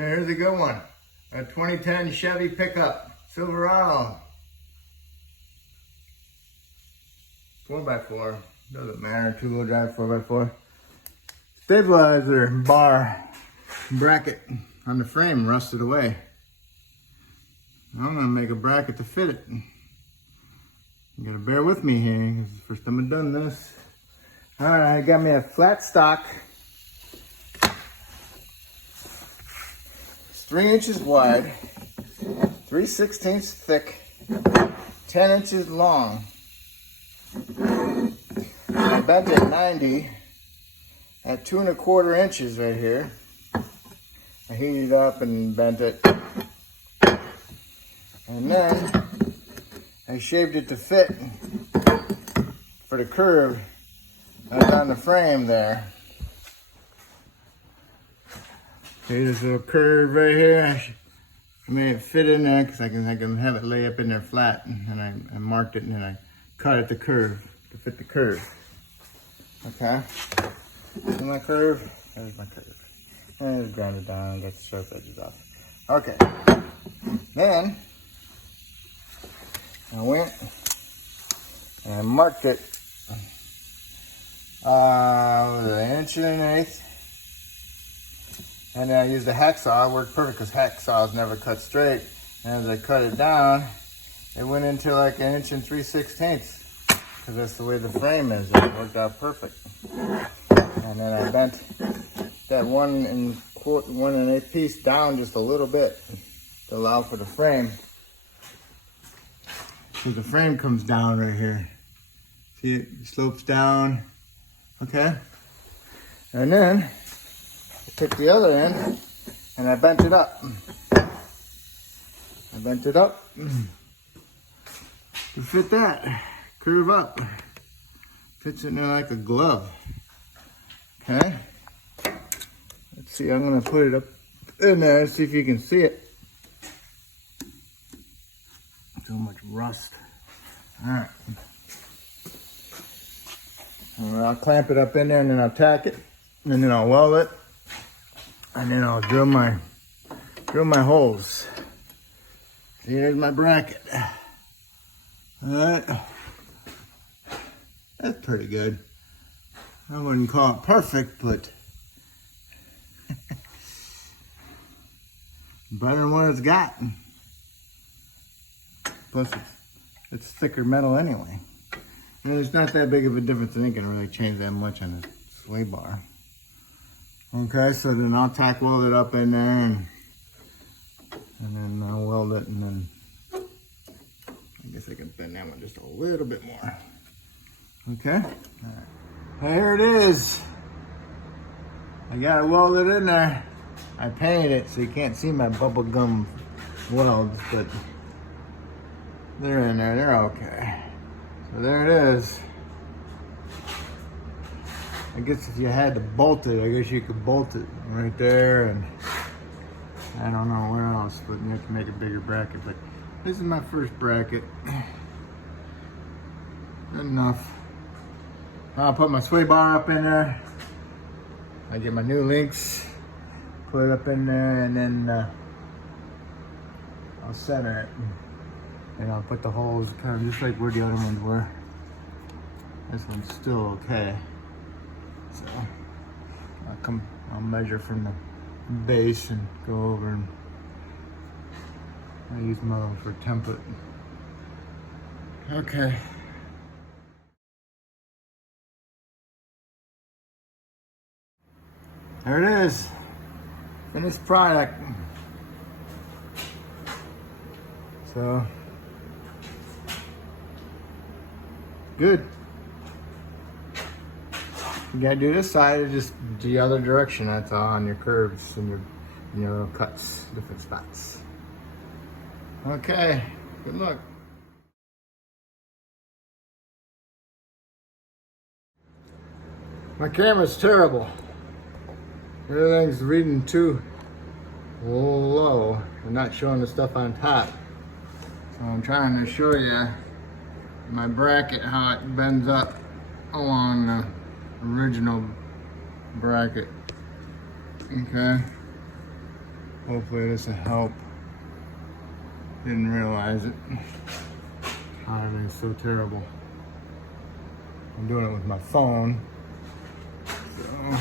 Here's a good one. A 2010 Chevy pickup, Silverado. 4x4, doesn't matter, two-wheel drive 4x4. Stabilizer bar bracket on the frame rusted away. I'm gonna make a bracket to fit it. You gotta bear with me here, because it's the first time I've done this. All right, I got me a flat stock. It's 3 inches wide, 3/16 thick, 10 inches long. I bent it 90 at 2 1/4 inches right here. I heated it up and bent it. And then I shaved it to fit for the curve that's on the frame there. Okay, this little curve right here. I made it fit in there because I can have it lay up in there flat. And I marked it and then I cut at the curve to fit the curve. Okay. See my curve? There's my curve. And I just ground it down, get the sharp edges off. Okay. Then I went and I marked it with 1 1/8 inch. And then I used a hacksaw. It worked perfect because hacksaws never cut straight. And as I cut it down, it went into like 1 3/16 inches. Because that's the way the frame is. It worked out perfect. And then I bent that 1 1/8 piece down just a little bit to allow for the frame. So the frame comes down right here. See, it slopes down. Okay. And then I took the other end and I bent it up. I bent it up to fit that. Curve up. Fits in there like a glove. Okay. Let's see, I'm gonna put it up in there, see if you can see it. So much rust. Alright. I'll clamp it up in there and then I'll tack it. And then I'll weld it. And then I'll drill my holes. Here's my bracket. Alright. That's pretty good. I wouldn't call it perfect, but better than what it's got. Plus, it's thicker metal anyway. And it's not that big of a difference. It ain't gonna really change that much on the sway bar. Okay, so then I'll tack weld it up in there, and then I'll weld it, and then I guess I can bend that one just a little bit more. Okay. All right. Here it is. I got it welded in there. I painted it so you can't see my bubble gum welds, but they're in there. They're okay. So there it is. I guess if you had to bolt it, I guess you could bolt it right there, and I don't know where else, but you have to make a bigger bracket. But this is my first bracket. Good enough. I'll put my sway bar up in there. I get my new links, put it up in there, and then I'll center it. And I'll put the holes kind of just like where the other ones were. This one's still okay. So I'll measure from the base and go over, and I use my own for a template. Okay. There it is. Finished product. So good. You gotta do this side or just the other direction. That's all on your curves and your little cuts, different spots. Okay, good luck. My camera's terrible. Everything's reading too low and not showing the stuff on top. So I'm trying to show you my bracket, how it bends up along the original bracket. Okay. Hopefully this will help. Didn't realize it. Timing is so terrible. I'm doing it with my phone. So.